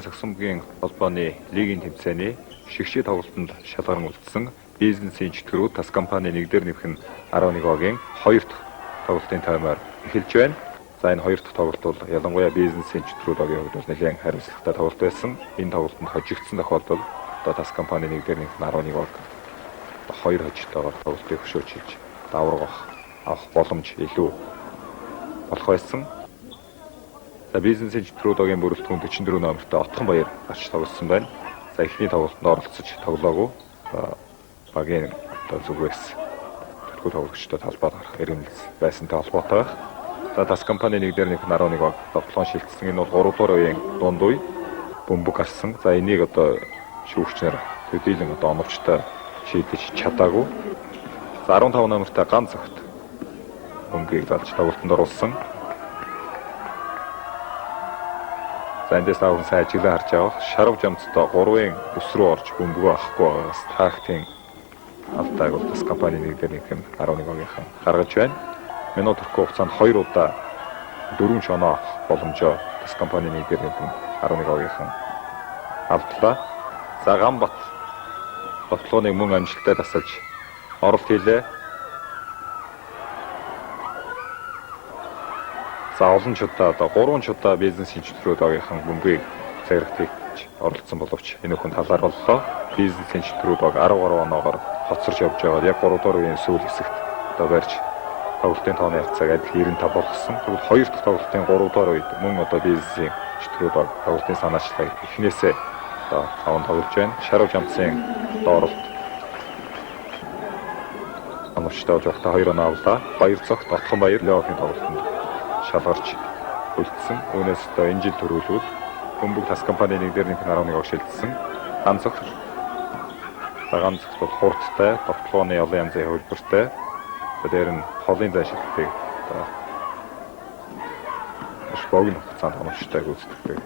Монголын Сагсамбгийн холбооны лигийн тэмцээний шигшээ тоглолтод шалгаран үлдсэн бизнесийн чөтгөрүүд тас компани нэгдэр нэмэх нь 11-гийн 2 дахь тоглолтын таймаар эхэлж байна. За энэ 2 дахь тоглолт бол ялангуяа бизнесийн чөтгөрүүдийн хувьд бол нэлээд хариуцлагатай тоглолт байсан. Энэ тоглолтод хожигдсон тохиолдолд одоо тас компани нэгдэр нэмэх нь 11-г 2 хожигтойгоор тоглолтыг хөшөөж хийж давраг авах боломж илүү болох байсан. За бизнесийн чөтгөрүүдийн бүрэлдэхүүн 44 номертой Отхон Баяр гарч тоглосон байна. За эхний тоглолтод оролцож тоглоогүй. Багийн одоо зүгээс төлхөө тоглогчдод талбайд гарах эренэл байсантай холбоотой байх. За тас компани нэг дээр нэг 11-г тоглоом шилжсэн. Энэ бол 3 дугаар үеийн дунд үе бөмбөг гарсан. За энийг одоо шүүгчнэр төдийлөн одоо оновчтой шийдэж чадаагүй. За 15 номертой ганц огт бөмбөгийг залж тоглолтод оруулсан. За эндээс авах сайн ажиглаа харж авах. Шарав жамцтай 3-ын өс рүү орж бөмбөгөө авахгүй байгаас тактикийн алдааг бол тас компани нэг дээр нэг 11-гийн гаргаж байна. Минут төрөх хугацаанд 2 удаа 4 шоноо авах боломжоо тас компани нэг дээр нэг 11-гийн автлаа. За Ганбат тоглоомыг мөн амжилттай тасалж оролт хийлээ. За олон ч удаа одоо 3 ч удаа бизнесийн чөтгөрүүдийн бөмбөгийг цагирагт хийж оролцсон боловч энэ хүн талаар боллоо. Бизнесийн чөтгөрүүд 13 оноогоор хоцорч явж байгаа. Яг 3 дугаар үеийн сүүл хэсэгт одоо барьж тоглолтын тооны хавцааг адил 95 болгосон. Тэгвэл 2 дахь тоглолтын 3 дугаар үед мөн одоо бизнесийн чөтгөрүүд тоглолтын санаачлагыг эхнээсээ одоо таван тоглож байна. Шарав жамцын дооролт оновчтой болж байхдаа 2 оноо авлаа. Баяр цогт Отхон Баяр плей-оффын тоглолтод шалгарч үлдсэн. Үүнээс одоо энэ жил төрүүлбэл бөмбөг тас компани нэг дээр нэг 11-г шилжсэн. Ганц огт. Ганц огт бол хурдтай, тоглооны олон янзын хөлбөртэй. Тэр нь холын зайшилтыг одоо богино хугацаанд оновчтой гүйцэтгэдэг.